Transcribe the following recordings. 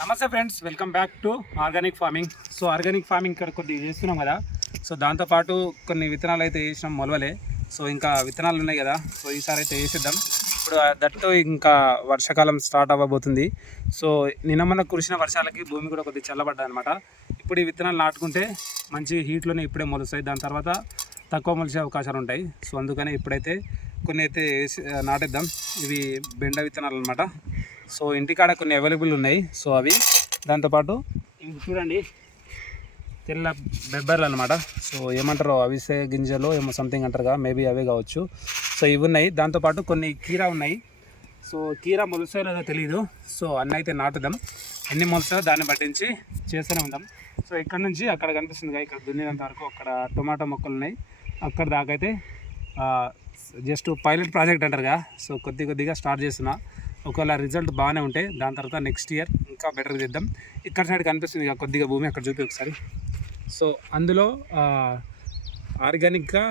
నమస్తే friends welcome back to organic farming. So organic farming ఇక్కడ కొన్ని చేస్తున్నాం కదా. సో దాంతోపాటు కొన్ని విత్తనాలు అయితే వేసినాం మొలవలే. సో ఇంకా విత్తనాలు ఉన్నాయి కదా. సో ఈసారి అయితే వేసేద్దాం. ఇప్పుడు దట్టు ఇంకా వర్షాకాలం స్టార్ట్ అవ్వబోతుంది. సో నిన్న మొన్న కురిసిన వర్షాలకి భూమి కూడా కొద్దిగా చల్లబడ్డా అనమాట ఇప్పుడు ఈ విత్తనాలు నాటుకుంటే మంచి హీట్లోనే ఇప్పుడే మొలుస్తాయి. దాని తర్వాత తక్కువ మొలిచే అవకాశాలు ఉంటాయి. సో అందుకనే ఇప్పుడైతే కొన్ని అయితే వేసి నాటేద్దాం. ఇవి బెండ విత్తనాలు అనమాట సో ఇంటికాడ కొన్ని అవైలబుల్ ఉన్నాయి. సో అవి దాంతోపాటు ఇవి చూడండి తెల్ల బెబ్బర్లు అనమాట సో ఏమంటారు అవిసే గింజలు ఏమో సంథింగ్ అంటారు కదా మేబీ అవే కావచ్చు. సో ఇవి ఉన్నాయి. దాంతోపాటు కొన్ని కీరా ఉన్నాయి. సో కీరా మొలుసో లేదో తెలియదు సో అన్నీ అయితే నాటుదాం. ఎన్ని మొలుసో దాన్ని పట్టించి చేస్తూనే ఉంటాం. సో ఇక్కడ నుంచి అక్కడ కనిపిస్తుంది ఇక్కడ దున్నినంత వరకు అక్కడ టొమాటో మొక్కలు ఉన్నాయి. అక్కడ దాకైతే జస్ట్ పైలట్ ప్రాజెక్ట్ అంటారుగా సో కొద్ది కొద్దిగా స్టార్ట్ చేస్తున్నా. ఒకవేళ రిజల్ట్ బాగానే ఉంటే దాని తర్వాత నెక్స్ట్ ఇయర్ ఇంకా బెటర్ చేద్దాం. ఇక్కడ సైడ్ కనిపిస్తుంది కొద్దిగా భూమి అక్కడ చూపి ఒకసారి. సో అందులో ఆర్గానిక్గా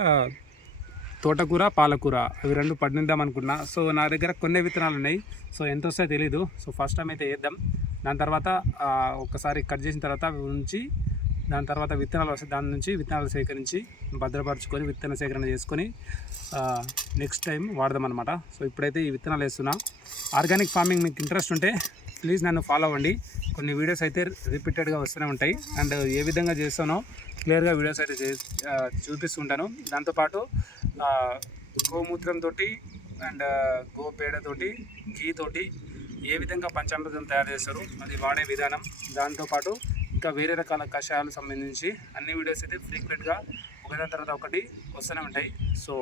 తోటకూర పాలకూర అవి రెండు పండిద్దాం అనుకున్నా. సో నా దగ్గర కొన్ని విత్తనాలు ఉన్నాయి. సో ఎంత వస్తాయో తెలీదు. సో ఫస్ట్ టైం అయితే వేద్దాం దాని తర్వాత ఒకసారి కట్ చేసిన తర్వాత ఉంచి దాని తర్వాత విత్తనాలు వస్తాయి దాని నుంచి విత్తనాలు సేకరించి భద్రపరచుకొని విత్తన సేకరణ చేసుకొని నెక్స్ట్ టైం వాడదాం అనమాట సో ఇప్పుడైతే ఈ విత్తనాలు వేస్తున్నా. ఆర్గానిక్ ఫార్మింగ్ మీకు ఇంట్రెస్ట్ ఉంటే ప్లీజ్ నన్ను ఫాలో అవ్వండి. కొన్ని వీడియోస్ అయితే రిపీటెడ్గా వస్తూనే ఉంటాయి. అండ్ ఏ విధంగా చేస్తానో క్లియర్గా వీడియోస్ అయితే చే చూపిస్తుంటాను. దాంతోపాటు గోమూత్రంతో అండ్ గో పేడతోటి ఏ విధంగా పంచామృతం తయారు చేస్తారు అది వాడే విధానం. దాంతోపాటు ఇంకా వేరే రకాల కషాయాలకు సంబంధించి అన్ని వీడియోస్ అయితే ఫ్రీక్వెంట్గా ఒకదాని తర్వాత ఒకటి వస్తూనే ఉంటాయి. సో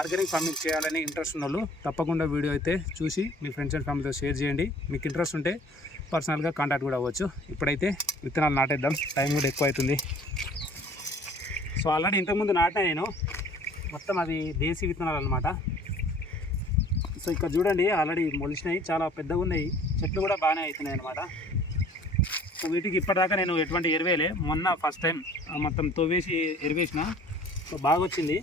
ఆర్గానిక్ ఫార్మింగ్ చేయాలని ఇంట్రెస్ట్ ఉన్న వాళ్ళు తప్పకుండా వీడియో అయితే చూసి మీ ఫ్రెండ్స్ అండ్ ఫ్యామిలీతో షేర్ చేయండి. మీకు ఇంట్రెస్ట్ ఉంటే పర్సనల్గా కాంటాక్ట్ కూడా అవ్వచ్చు. ఇప్పుడైతే విత్తనాలు నాటేద్దాం. టైం కూడా ఎక్కువ అవుతుంది సో ఆల్రెడీ ఇంతకుముందు నాటా నేను. మొత్తం అది దేశీ విత్తనాలు అనమాట సో ఇక్కడ చూడండి ఆల్రెడీ మొలిచినాయి. చాలా పెద్దగా ఉన్నాయి చెట్లు కూడా బాగానే అవుతున్నాయి అనమాట వీటికి ఇప్పటిదాకా నేను ఎటువంటి ఎరువేలే మొన్న ఫస్ట్ టైం మొత్తం తవ్వేసి ఎరువేసిన. సో బాగా వచ్చింది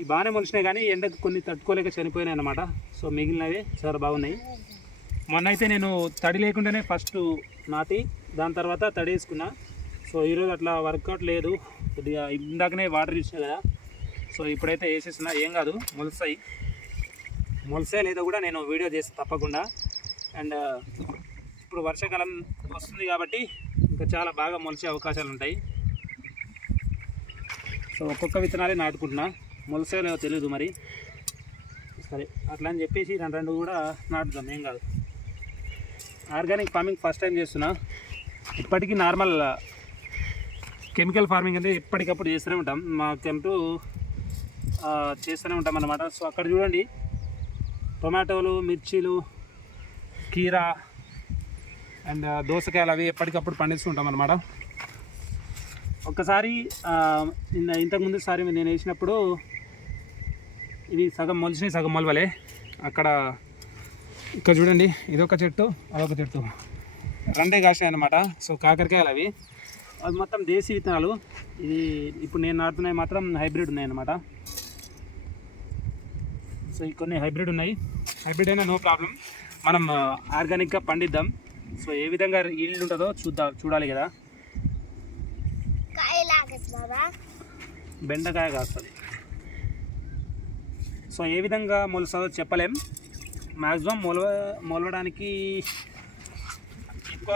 ఈ బాగానే మొలిచినాయి కానీ ఎండకు కొన్ని తట్టుకోలేక చనిపోయినాయి అనమాట సో మిగిలినవి చాలా బాగున్నాయి. మొన్న అయితే నేను తడి లేకుండానే ఫస్ట్ నాటి దాని తర్వాత తడి వేసుకున్నా సో ఈరోజు అట్లా వర్కౌట్ లేదు. కొద్దిగా ఇందాకనే వాటర్ ఇచ్చిన కదా. సో ఇప్పుడైతే వేసేసిన ఏం కాదు మొలసాయి మొలిసే లేదో కూడా నేను వీడియో చేసి తప్పకుండా. అండ్ ఇప్పుడు వర్షాకాలం వస్తుంది కాబట్టి ఇంకా చాలా బాగా మొలిచే అవకాశాలు ఉంటాయి. సో ఒక్కొక్క విత్తనాలే నాటుకుంటున్నా. మొలిసే తెలియదు మరి. సరే అట్లా అని చెప్పేసి రెండు రెండు కూడా నాటుదాం ఏం కాదు. ఆర్గానిక్ ఫార్మింగ్ ఫస్ట్ టైం చేస్తున్నా. ఇప్పటికీ నార్మల్ కెమికల్ ఫార్మింగ్ అంటే ఎప్పటికప్పుడు చేస్తూనే ఉంటాం. మాకంటూ ఆ, చేస్తూనే ఉంటాం అన్నమాట. సో అక్కడ చూడండి. టొమాటోలు మిర్చీలు కీరా అండ్ దోసకాయలు అవి ఎప్పటికప్పుడు పండిస్తుంటాం అనమాట ఒక్కసారి నిన్న ఇంతకుముందు సారి నేను వేసినప్పుడు ఇవి సగం మొలిచినాయి సగం మొలవలే. అక్కడ ఇక్కడ చూడండి ఇదొక చెట్టు అదొక చెట్టు. రెండే కాసినాయి అనమాట సో కాకరకాయలు అవి. అవి మొత్తం దేశీ విత్తనాలు. ఇది ఇప్పుడు నేను నాటుతున్నాయి మాత్రం హైబ్రిడ్ ఉన్నాయి అనమాట సో ఈ కొన్ని హైబ్రిడ్ ఉన్నాయి. హైబ్రిడ్ అయినా నో ప్రాబ్లం. మనం ఆర్గానిక్గా పండిద్దాం. సో ఏ విధంగా ఈల్డ్ ఉంటుందో చూద్దాం చూడాలి కదా. బెండకాయ కాస్తుంది సో ఏ విధంగా మొలుస్తుందో చెప్పలేం. మ్యాక్సిమం మొలవ మొలవడానికి ఎక్కువ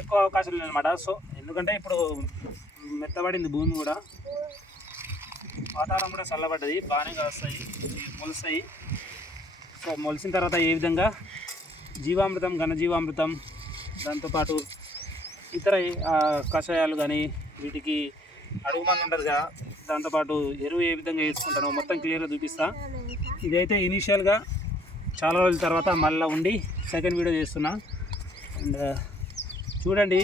ఎక్కువ అవకాశాలు ఉన్నాయన్నమాట సో ఎందుకంటే ఇప్పుడు మెత్తబడింది భూమి కూడా. వాతావరణం కూడా చల్లబడ్డది. బాగానే కాస్తాయి మొలుస్తాయి. సో మొలిసిన తర్వాత ఏ విధంగా జీవామృతం ఘనజీవామృతం దాంతోపాటు ఇతర కషాయాలు కానీ వీటికి అడుగు మంది ఉంటుంది కదా దాంతోపాటు ఎరువు ఏ విధంగా వేసుకుంటానో మొత్తం క్లియర్గా చూపిస్తా. ఇదైతే ఇనీషియల్గా చాలా రోజుల తర్వాత మళ్ళీ ఉండి సెకండ్ వీడియో చేస్తున్నా. అండ్ చూడండి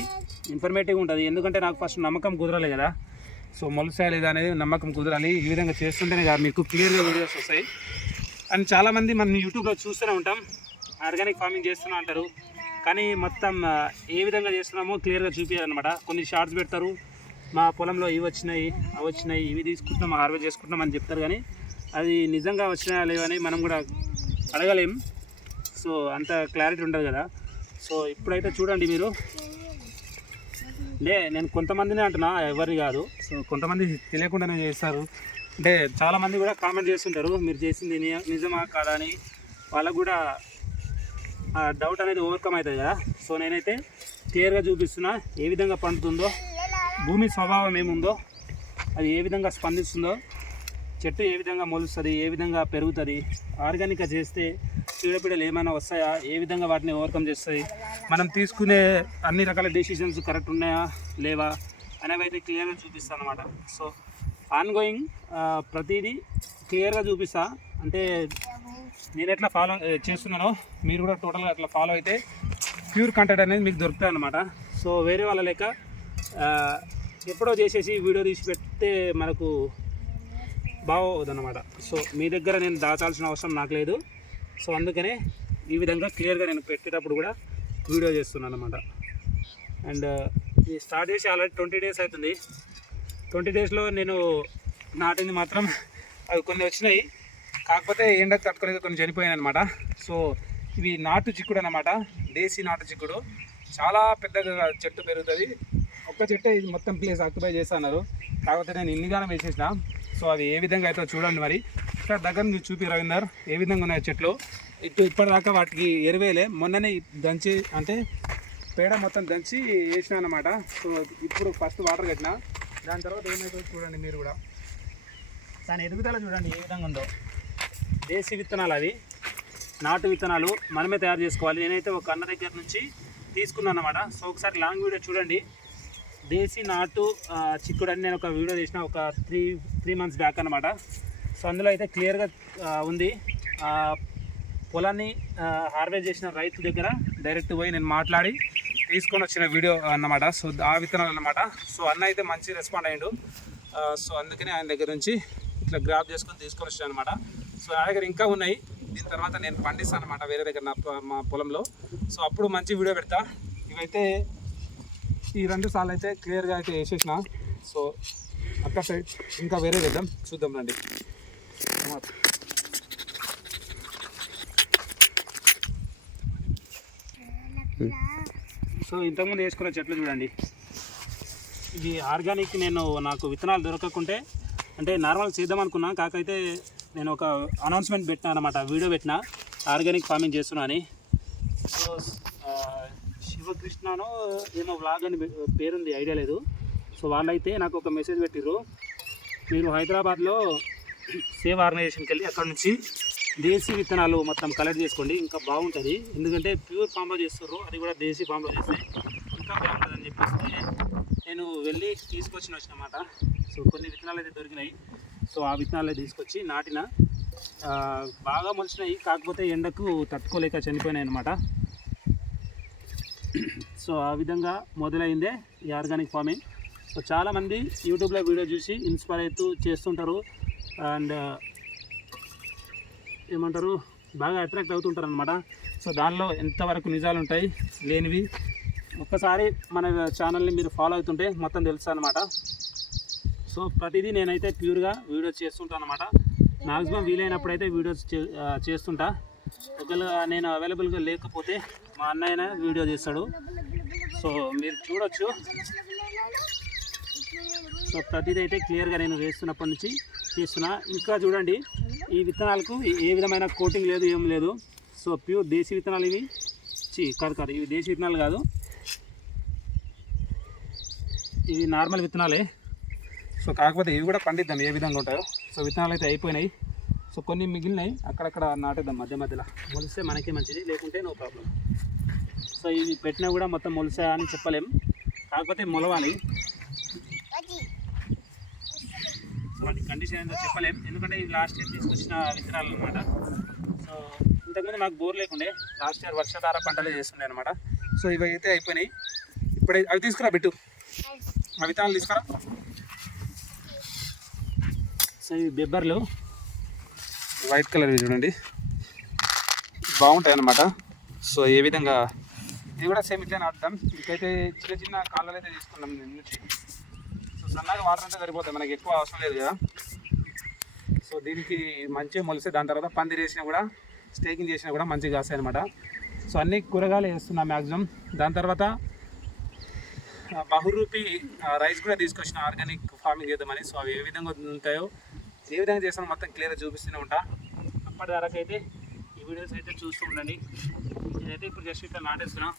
ఇన్ఫర్మేటివ్ ఉంటుంది. ఎందుకంటే నాకు ఫస్ట్ నమ్మకం కుదరాలి కదా. సో మొలసా లేదా అనేది నమ్మకం కుదరాలి. ఈ విధంగా చేస్తుంటేనే కదా మీకు క్లియర్గా వీడియోస్ వస్తాయి. అండ్ చాలామంది మనం యూట్యూబ్లో చూస్తూనే ఉంటాం. ఆర్గానిక్ ఫార్మింగ్ చేస్తున్నాం అంటారు. కానీ మొత్తం ఏ విధంగా చేస్తున్నామో క్లియర్గా చూపించాలన్నమాట కొన్ని షార్ట్స్ పెడతారు. మా పొలంలో ఇవి వచ్చినాయి అవి వచ్చినాయి ఇవి తీసుకుంటున్నాం హార్వెస్ట్ చేసుకుంటున్నాం అని చెప్తారు కానీ అది నిజంగా వచ్చినాయా లేవని మనం కూడా అడగలేం. సో అంత క్లారిటీ ఉండదు కదా. సో ఇప్పుడైతే చూడండి మీరు. లే నేను కొంతమందినే అంటున్నా ఎవరిని కాదు. సో కొంతమంది తెలియకుండానే చేస్తారు. అంటే చాలామంది కూడా కామెంట్ చేస్తుంటారు మీరు చేసింది నిజమా కాదా అని. వాళ్ళకు కూడా ఆ డౌట్ అనేది ఓవర్కమ్ అవుతుంది కదా. సో నేనైతే క్లియర్గా చూపిస్తున్నా ఏ విధంగా పండుతుందో భూమి స్వభావం ఏముందో అది ఏ విధంగా స్పందిస్తుందో చెట్టు ఏ విధంగా మొలుస్తుంది ఏ విధంగా పెరుగుతుంది ఆర్గానిక్గా చేస్తే చీడపీడలు ఏమైనా వస్తాయా ఏ విధంగా వాటిని ఓవర్కమ్ చేస్తాయి మనం తీసుకునే అన్ని రకాల డెసిషన్స్ కరెక్ట్ ఉన్నాయా లేవా అనేవి అయితే క్లియర్గా చూపిస్తాను అనమాట సో ఆన్ గోయింగ్ ప్రతిదీ క్లియర్గా చూపిస్తా. అంటే నేను ఎట్లా ఫాలో చేస్తున్నానో మీరు కూడా టోటల్గా అట్లా ఫాలో అయితే ప్యూర్ కంటెంట్ అనేది మీకు దొరుకుతుంది అనమాట సో వేరే వాళ్ళ లెక్క ఎప్పుడో చేసేసి వీడియో తీసి పెడితే మనకు బాగోదన్నమాట సో మీ దగ్గర నేను దాచాల్సిన అవసరం నాకు లేదు. సో అందుకనే ఈ విధంగా క్లియర్గా నేను పెట్టేటప్పుడు కూడా వీడియో చేస్తున్నాను అనమాట అండ్ ఇది స్టార్ట్ చేసి ఆల్రెడీ ట్వంటీ డేస్ అవుతుంది. ట్వంటీ డేస్లో నేను నాటింది మాత్రం అవి కొన్ని వచ్చినాయి. కాకపోతే ఎండకు తట్టుకోలేదు కొన్ని చనిపోయాయి అనమాట సో ఇవి నాటు చిక్కుడు అనమాట దేశీ నాటు చిక్కుడు. చాలా పెద్దగా చెట్టు పెరుగుతుంది. ఒక్క చెట్టే ఇది మొత్తం ప్లేస్ ఆక్యుపై చేస్తున్నారు. కాకపోతే నేను ఇన్నిగానం వేసేసిన. సో అది ఏ విధంగా అయితే చూడండి మరి. ఇక్కడ దగ్గర నుంచి చూపి రవీందర్ ఏ విధంగా ఉన్నాయి చెట్లు? ఇటు ఇప్పటిదాకా వాటికి ఎరువేలే. మొన్ననే దంచి అంటే పేడ మొత్తం దంచి వేసిన అనమాట సో ఇప్పుడు ఫస్ట్ వాటర్ కట్టిన. దాని తర్వాత ఏమైతుందో చూడండి మీరు కూడా. దాని ఎదుగుదల చూడండి ఏ విధంగా ఉందో. దేశీ విత్తనాలు అవి. నాటు విత్తనాలు మనమే తయారు చేసుకోవాలి. నేనైతే ఒక అన్న దగ్గర నుంచి తీసుకున్నాను అనమాట సో ఒకసారి లాంగ్ వీడియో చూడండి. దేశీ నాటు చిక్కుడు అని నేను ఒక వీడియో చేసిన ఒక త్రీ త్రీ మంత్స్ బ్యాక్ అనమాట సో అందులో అయితే క్లియర్గా ఉంది. పొలాన్ని హార్వెస్ట్ చేసిన రైతు దగ్గర డైరెక్ట్ పోయి నేను మాట్లాడి తీసుకొని వచ్చిన వీడియో అన్నమాట. సో ఆ విత్తనాలు అన్నమాట. సో అన్న అయితే మంచి రెస్పాండ్ అయ్యిండు. సో అందుకని ఆయన దగ్గర నుంచి ఇట్లా గ్రాప్ చేసుకొని తీసుకొని వచ్చాను అనమాట సో నా దగ్గర ఇంకా ఉన్నాయి. దీని తర్వాత నేను పండిస్తాను అనమాట వేరే దగ్గర నా మా పొలంలో. సో అప్పుడు మంచి వీడియో పెడతా. ఇవైతే ఈ రెండు సార్లు అయితే క్లియర్గా అయితే వేసేసిన. సో అక్కడ సైడ్ ఇంకా వేరే వేద్దాం. చూద్దాం రండి. సో ఇంతకుముందు వేసుకున్న చెట్లు చూడండి. ఇది ఆర్గానిక్ నేను నాకు విత్తనాలు దొరకకుంటే అంటే నార్మల్ చేద్దాం అనుకున్నా కాకైతే నేను ఒక అనౌన్స్మెంట్ పెట్టినా అనమాట వీడియో పెట్టిన. ఆర్గానిక్ ఫార్మింగ్ చేస్తున్నా అని. సో శివకృష్ణను శివకృష్ణనో ఏమో వ్లాగ్ అని పేరుంది ఐడియా లేదు. సో వాళ్ళైతే నాకు ఒక మెసేజ్ పెట్టిర్రు. మీరు హైదరాబాద్లో సేవ్ ఆర్గనైజేషన్కి వెళ్ళి అక్కడ నుంచి దేశీ విత్తనాలు మొత్తం కలెక్ట్ చేసుకోండి. ఇంకా బాగుంటుంది. ఎందుకంటే ప్యూర్ ఫామ్లో చేస్తారు అది కూడా దేశీ ఫామ్లో చేస్తే ఇంకా బాగుంటుంది అని చెప్పేసి నేను వెళ్ళి తీసుకొచ్చిన వచ్చినమాట సో కొన్ని విత్తనాలు అయితే దొరికినాయి. సో ఆ విత్తనాలే తీసుకొచ్చి నాటిన బాగా మొలిచినాయి కాకపోతే ఎండకు తట్టుకోలేక చనిపోయినాయి అనమాట సో ఆ విధంగా మొదలైందే ఈ ఆర్గానిక్ ఫార్మింగ్. సో చాలామంది యూట్యూబ్లో వీడియో చూసి ఇన్స్పైర్ అవుతూ చేస్తుంటారు. అండ్ ఏమంటారు బాగా అట్రాక్ట్ అవుతుంటారు అనమాట సో దానిలో ఎంతవరకు నిజాలు ఉంటాయి లేనివి ఒక్కసారి మన ఛానల్ని మీరు ఫాలో అవుతుంటే మొత్తం తెలుసు అనమాట సో ప్రతిదీ నేనైతే ప్యూర్గా వీడియోస్ చేస్తుంటాను అనమాట మ్యాక్సిమం వీలైనప్పుడైతే వీడియోస్ చే- చేస్తుంటా. ఒకవేళ నేను అవైలబుల్గా లేకపోతే మా అన్నయ్య వీడియో చేస్తాడు. సో మీరు చూడొచ్చు. సో ప్రతిదీ అయితే క్లియర్గా నేను వేస్తున్నప్పటి నుంచి చేస్తున్నా. ఇంకా చూడండి ఈ విత్తనాలకు ఏ విధమైన కోటింగ్ లేదు ఏం లేదు. సో ప్యూర్ దేశీ విత్తనాలు ఇవి. చి కాదు కాదు ఇవి దేశీ విత్తనాలు కాదు. ఇవి నార్మల్ విత్తనాలే. సో కాకపోతే ఇవి కూడా పండిద్దాం ఏ విధంగా ఉంటాయో. సో విత్తనాలు అయితే అయిపోయినాయి. సో కొన్ని మిగిలినాయి అక్కడక్కడ నాటేద్దాం మధ్య మధ్యలో. మొలిస్తే మనకే మంచిది లేకుంటే నో ప్రాబ్లం సో ఇవి పెట్టినా కూడా మొత్తం మొలిసా అని చెప్పలేం. కాకపోతే మొలవాలి. వాటి కండిషన్ ఏంటో చెప్పలేం. ఎందుకంటే ఇది లాస్ట్ ఇయర్ తీసుకొచ్చిన విత్తనాలు అనమాట సో ఇంతకుముందు మాకు బోర్ లేకుండే లాస్ట్ ఇయర్ వర్షాధార పంటలే చేస్తుండే అనమాట సో ఇవి అయితే అయిపోయినాయి. ఇప్పుడే అవి తీసుకురా బిట్టు. ఆ విత్తనాలు తీసుకురా. ఇవి బెబ్బర్లు. వైట్ కలర్ చూడండి. బాగుంటాయి అన్నమాట సో ఏ విధంగా ఇది కూడా సేమ్ ఇట్లా నాటుదాం ఇంకైతే చిన్న చిన్న కాళ్ళలు అయితే తీసుకున్నాం దీని నుంచి. సో సన్నగా వాటర్ అంతా సరిపోతాయి. మనకి ఎక్కువ అవసరం లేదు కదా. సో దీనికి మంచిగా మొలిస్తే దాని తర్వాత పందిరి వేసినా కూడా స్టేకింగ్ చేసినా కూడా మంచిగా కాస్తాయి అనమాట సో అన్ని కూరగాయలు వేస్తున్నా మ్యాక్సిమం దాని తర్వాత బహురూపి రైస్ కూడా తీసుకొచ్చిన ఆర్గానిక్ ఫార్మింగ్ చేద్దామని. సో అవి ఏ విధంగా ఉంటాయో ఏ విధంగా చేస్తాను మొత్తం క్లియర్గా చూపిస్తూనే ఉంటా. అప్పటి వరకు అయితే ఈ వీడియోస్ అయితే చూస్తూ ఉండండి. నేనైతే ఇప్పుడు జస్ట్ ఇట్లా నాటేస్తున్నాం.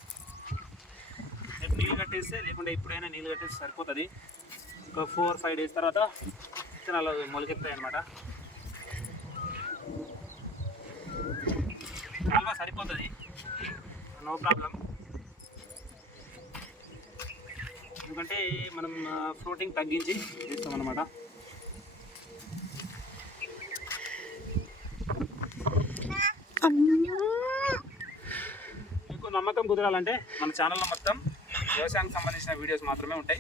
రేపు నీళ్ళు కట్టేస్తే లేకుంటే ఎప్పుడైనా నీళ్ళు కట్టేస్తే సరిపోతుంది. ఒక ఫోర్ ఫైవ్ డేస్ తర్వాత విత్తనాలు మొలకెత్తాయి అనమాట కాలువ సరిపోతుంది. No problem. ఎందుకంటే మనం ఫ్రూటింగ్ తగ్గించి చేస్తాం అనమాట మీకు నమ్మకం కుదరాలంటే మన ఛానల్లో మొత్తం వ్యవసాయానికి సంబంధించిన వీడియోస్ మాత్రమే ఉంటాయి.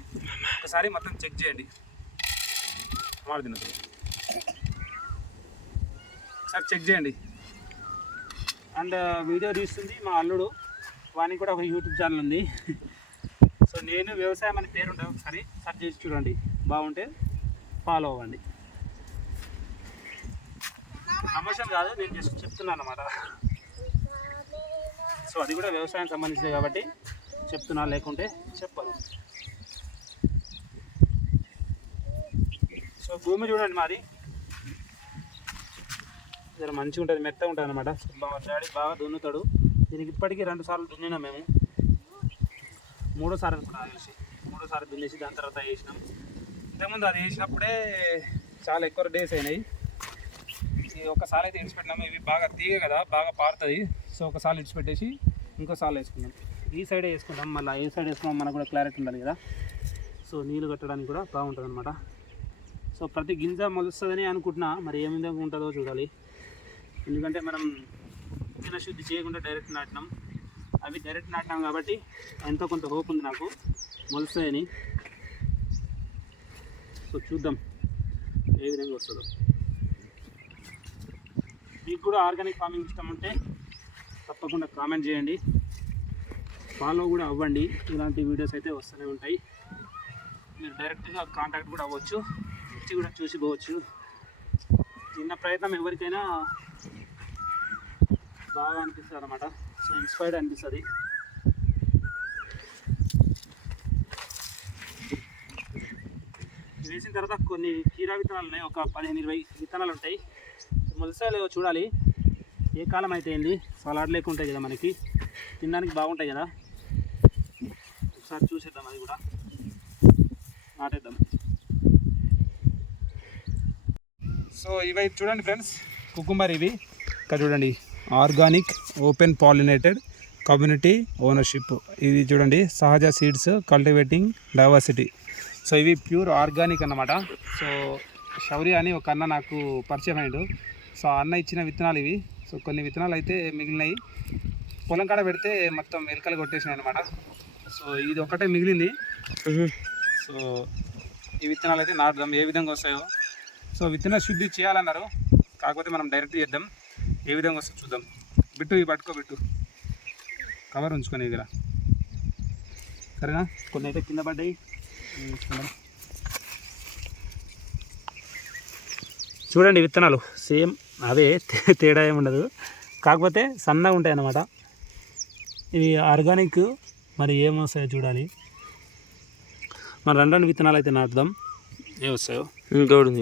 ఒకసారి మొత్తం చెక్ చేయండి. మాట తినదు ఒకసారి చెక్ చేయండి. అండ్ వీడియో uh, తీస్తుంది మా అల్లుడు. వానికి కూడా ఒక యూట్యూబ్ ఛానల్ ఉంది. సో నేను వ్యవసాయం అనే పేరు ఉంటుంది ఒకసారి సర్చ్ చేసి చూడండి. బాగుంటే ఫాలో అవ్వండి. ప్రమోషన్ కాదు నేను జస్ట్ చెప్తున్నాను అన్నమాట. సో అది కూడా వ్యవసాయం సంబంధించింది కాబట్టి చెప్తున్నా లేకుంటే చెప్పను. సో భూమి చూడండి మాది. జర మంచిగా ఉంటుంది మెత్తగా ఉంటుంది అనమాట బాగా డాడీ బాగా దున్నుతాడు. దీనికి ఇప్పటికీ రెండు సార్లు దున్నినాం మేము. మూడోసారి అనుకున్నా వేసి మూడోసారి దున్నేసి దాని తర్వాత వేసినాం. ఇంతకుముందు అది వేసినప్పుడే చాలా ఎక్కువ డేస్ అయినాయి. ఒకసారి అయితే ఇడిచిపెట్టినాము ఇవి బాగా తీగ కదా బాగా పారుతుంది. సో ఒకసారి ఇడిచిపెట్టేసి ఇంకోసారి వేసుకుందాం. ఈ సైడే వేసుకుందాం. మళ్ళీ ఏ సైడ్ వేసుకున్నాం మనకు కూడా క్లారిటీ ఉండాలి కదా. సో నీళ్ళు కట్టడానికి కూడా బాగుంటుంది అనమాట సో ప్రతి గింజ మొలుస్తుందని అనుకుంటున్నా. మరి ఏ విధంగా ఉంటుందో చూడాలి. ఎందుకంటే మనం విత్తన శుద్ధి చేయకుండా డైరెక్ట్ నాటినాం. అవి డైరెక్ట్ నాటినాం కాబట్టి ఎంతో కొంత హోప్ ఉంది నాకు. మొలుస్తాయని. సో చూద్దాం ఏ విధంగా వస్తుందో. మీకు కూడా ఆర్గానిక్ ఫార్మింగ్ ఇష్టం ఉంటే తప్పకుండా కామెంట్ చేయండి. ఫాలో కూడా అవ్వండి. ఇలాంటి వీడియోస్ అయితే వస్తూనే ఉంటాయి. మీరు డైరెక్ట్గా కాంటాక్ట్ కూడా అవ్వచ్చు. వచ్చి కూడా చూసి పోవచ్చు. చిన్న ప్రయత్నం ఎవరికైనా బాగా అనిపిస్తుంది అనమాట సో ఇన్స్పైర్డ్ అనిపిస్తుంది. వేసిన తర్వాత కొన్ని కీరా విత్తనాలు ఉన్నాయి. ఒక పదిహేను ఇరవై విత్తనాలు ఉంటాయి. మొదటిసారి చూడాలి. ఏ కాలం అయితే ఏంది? సలాడ్ లేకుంటాయి కదా మనకి. తినడానికి బాగుంటాయి కదా. ఒకసారి చూసేద్దాం అది కూడా. నాటేద్దాం. సో ఇవి చూడండి ఫ్రెండ్స్. కుకుంబర్ ఇవి ఇక్కడ చూడండి. Organic open pollinated community ownership. ఇది చూడండి. Sahaja seeds cultivating diversity. So ఇవి ప్యూర్ ఆర్గానిక్ అన్నమాట. సో శౌర్య అని ఒక అన్న నాకు పరిచయం అయ్యాడు. సో అన్న ఇచ్చిన విత్తనాలు ఇవి. సో కొన్ని విత్తనాలు అయితే మిగిలినాయి. పొలం కాడ పెడితే మొత్తం ఎలుకలు కొట్టేసినాయి అనమాట సో ఇది ఒకటే మిగిలింది. సో ఈ విత్తనాలు అయితే నాటుదాం ఏ విధంగా వస్తాయో. సో విత్తన శుద్ధి చేయాలన్నారు. కాకపోతే మనం డైరెక్ట్ చేద్దాం. ఏ విధంగా వస్తుందో చూద్దాం. బిట్టు ఇవి పట్టుకో బిట్టు. కవర్ ఉంచుకొని దగ్గర సరేనా? కొన్ని అయితే కింద పడ్డాయి. చూడండి విత్తనాలు. సేమ్ అవే తేడా ఏమి ఉండదు కాకపోతే సన్నగా ఉంటాయి అన్నమాట ఇవి ఆర్గానిక్ మరి ఏమొస్తాయో చూడాలి. మన రెండు రెండు విత్తనాలు అయితే నాటుదాం. ఏ వస్తాయో? ఇంకోటి ఉంది.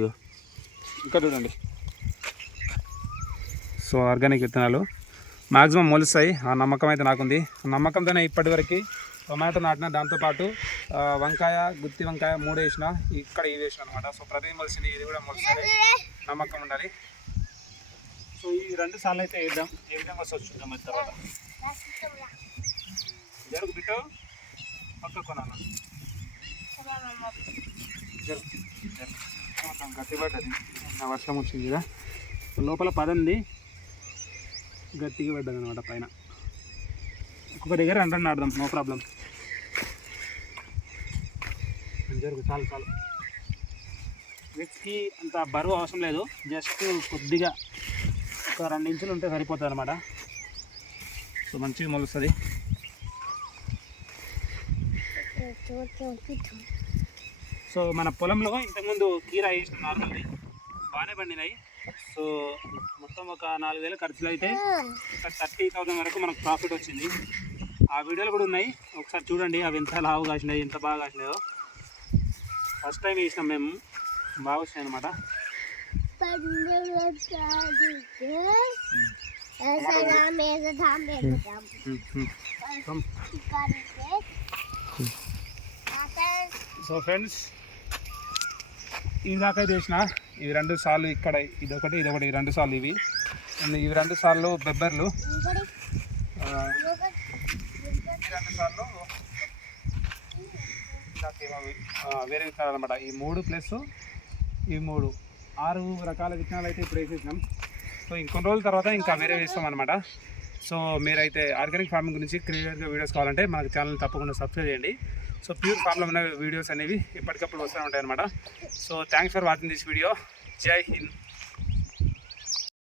ఇంకా చూడండి. సో ఆర్గానిక్ విత్తనాలు. మ్యాక్సిమం మొలుస్తాయి. ఆ నమ్మకం అయితే నాకుంది. ఆ నమ్మకంతోనే ఇప్పటివరకు టొమాటో నాటిన దాంతోపాటు వంకాయ గుత్తి వంకాయ మూడు వేసిన ఇక్కడ ఇవి వేసిన అనమాట సో ప్రతి మొలిసింది ఇది కూడా మొలుస్తుంది నమ్మకం ఉండాలి. సో ఈ రెండు సార్లు అయితే వేద్దాం. ఏ విధంగా వస్తుంది చూద్దాం మరి తర్వాత? జరుగు బిట్టు. పక్క కొనాలి. జరుగు. జరుగు. గట్టిపడ్డది నా వర్షం వచ్చింది కదా. లోపల పదంది. గట్టిగా పడ్డది అనమాట పైన. ఒక్కొక్క దగ్గర రెండు రెండు ఆడదాం. No problem. జరుగు చాలు చాలు. వీటికి అంత బరువు అవసరం లేదు. జస్ట్ కొద్దిగా ఒక రెండు ఇంచులు ఉంటే సరిపోతుంది అనమాట సో మంచిగా మొలుస్తుంది. సో మన పొలంలో ఇంతకుముందు కీరా వేసిన నార్మల్ది. బాగానే పండినాయి. సో మొత్తం ఒక నాలుగు వేల ఖర్చులు అయితే ఒక థర్టీ థౌసండ్ వరకు మనకు ప్రాఫిట్ వచ్చింది. ఆ వీడియోలు కూడా ఉన్నాయి. ఒకసారి చూడండి అవి ఎంత లావు కాసినాయి ఎంత బాగా కాసినాయో. ఫస్ట్ టైం వేసినాం మేము. బాగా వచ్చినాయి అనమాట సో ఫ్రెండ్స్ ఇవి దాకా చేసిన ఇవి రెండు సార్లు ఇక్కడ ఇదొకటి ఇదొకటి ఈ రెండు సార్లు ఇవి. ఇవి రెండు సార్లు బెబ్బర్లు. రెండు సార్లు వేరే విత్తనాలు అనమాట ఈ మూడు ప్లస్ ఈ మూడు. ఆరు రకాల విత్తనాలు అయితే ఇప్పుడు వేసేసినాం సో ఇంకొన్ని రోజుల తర్వాత ఇంకా వేరే వేస్తాం అనమాట సో మీరైతే ఆర్గానిక్ ఫార్మింగ్ గురించి క్లియర్గా వీడియోస్ కావాలంటే మాకు ఛానల్ తప్పకుండా సబ్స్క్రైబ్ చేయండి. సో ప్యూర్ ఫార్మ్లో ఉన్న వీడియోస్ అనేవి ఎప్పటికప్పుడు వస్తూ ఉంటాయి అనమాట so thanks for watching this video జై హింద్.